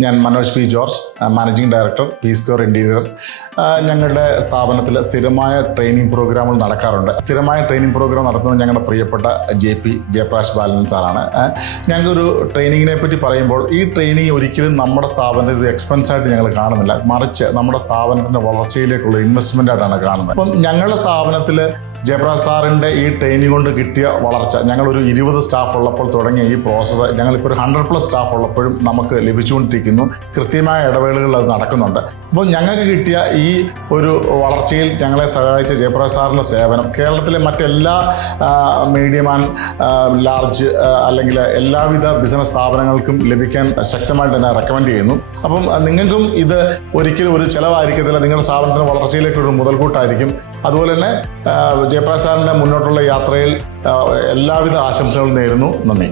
ഞാൻ Manoj P George, managing director, P square interior. ഞങ്ങളുടെ സ്ഥാപനത്തിൽ സ്ഥിരമായ ട്രെയിനിങ് പ്രോഗ്രാമുകൾ നടക്കാറുണ്ട്. സ്ഥിരമായ ട്രെയിനിങ് പ്രോഗ്രാം നടത്തുന്നത് ഞങ്ങളുടെ പ്രിയപ്പെട്ട ജയപ്രകാശ് ബാലൻ സാറാണ്. ഞങ്ങൾക്കൊരു ട്രെയിനിങ്ങിനെ പറ്റി പറയുമ്പോൾ ഈ ട്രെയിനിങ് ഒരിക്കലും നമ്മുടെ സ്ഥാപനത്തിൽ ഒരു എക്സ്പെൻസായിട്ട് ഞങ്ങൾ കാണുന്നില്ല, മറിച്ച് നമ്മുടെ സ്ഥാപനത്തിൻ്റെ വളർച്ചയിലേക്കുള്ള ഇൻവെസ്റ്റ്മെൻ്റ് ആയിട്ടാണ് കാണുന്നത്. അപ്പം ഞങ്ങളുടെ സ്ഥാപനത്തിൽ ജയപ്രകാശ് സാറിൻ്റെ ഈ ട്രെയിനിങ് കൊണ്ട് കിട്ടിയ വളർച്ച, ഞങ്ങളൊരു 20 സ്റ്റാഫ് ഉള്ളപ്പോൾ തുടങ്ങിയ ഈ പ്രോസസ്സ് ഞങ്ങളിപ്പോൾ ഒരു 100+ സ്റ്റാഫ് ഉള്ളപ്പോഴും നമുക്ക് ലഭിച്ചുകൊണ്ടിരിക്കുന്നു. കൃത്യമായ ഇടവേളകളിൽ അത് നടക്കുന്നുണ്ട്. അപ്പോൾ ഞങ്ങൾക്ക് കിട്ടിയ ഈ ഒരു വളർച്ചയിൽ ഞങ്ങളെ സഹായിച്ച ജയപ്രകാശ് സാറിൻ്റെ സേവനം കേരളത്തിലെ മറ്റെല്ലാ മീഡിയം ആൻഡ് ലാർജ് അല്ലെങ്കിൽ എല്ലാവിധ ബിസിനസ് സ്ഥാപനങ്ങൾക്കും ലഭിക്കാൻ ശക്തമായിട്ട് തന്നെ റെക്കമെൻഡ് ചെയ്യുന്നു. അപ്പം നിങ്ങൾക്കും ഇത് ഒരിക്കലും ഒരു ചിലവായിരിക്കത്തില്ല, നിങ്ങളുടെ സ്ഥാപനത്തിൻ്റെ വളർച്ചയിലേക്കൊരു മുതൽക്കൂട്ടായിരിക്കും. അതുപോലെ തന്നെ ജയപ്രകാശ് സാറിൻ്റെ മുന്നോട്ടുള്ള യാത്രയിൽ എല്ലാവിധ ആശംസകളും നേരുന്നു. നന്ദി.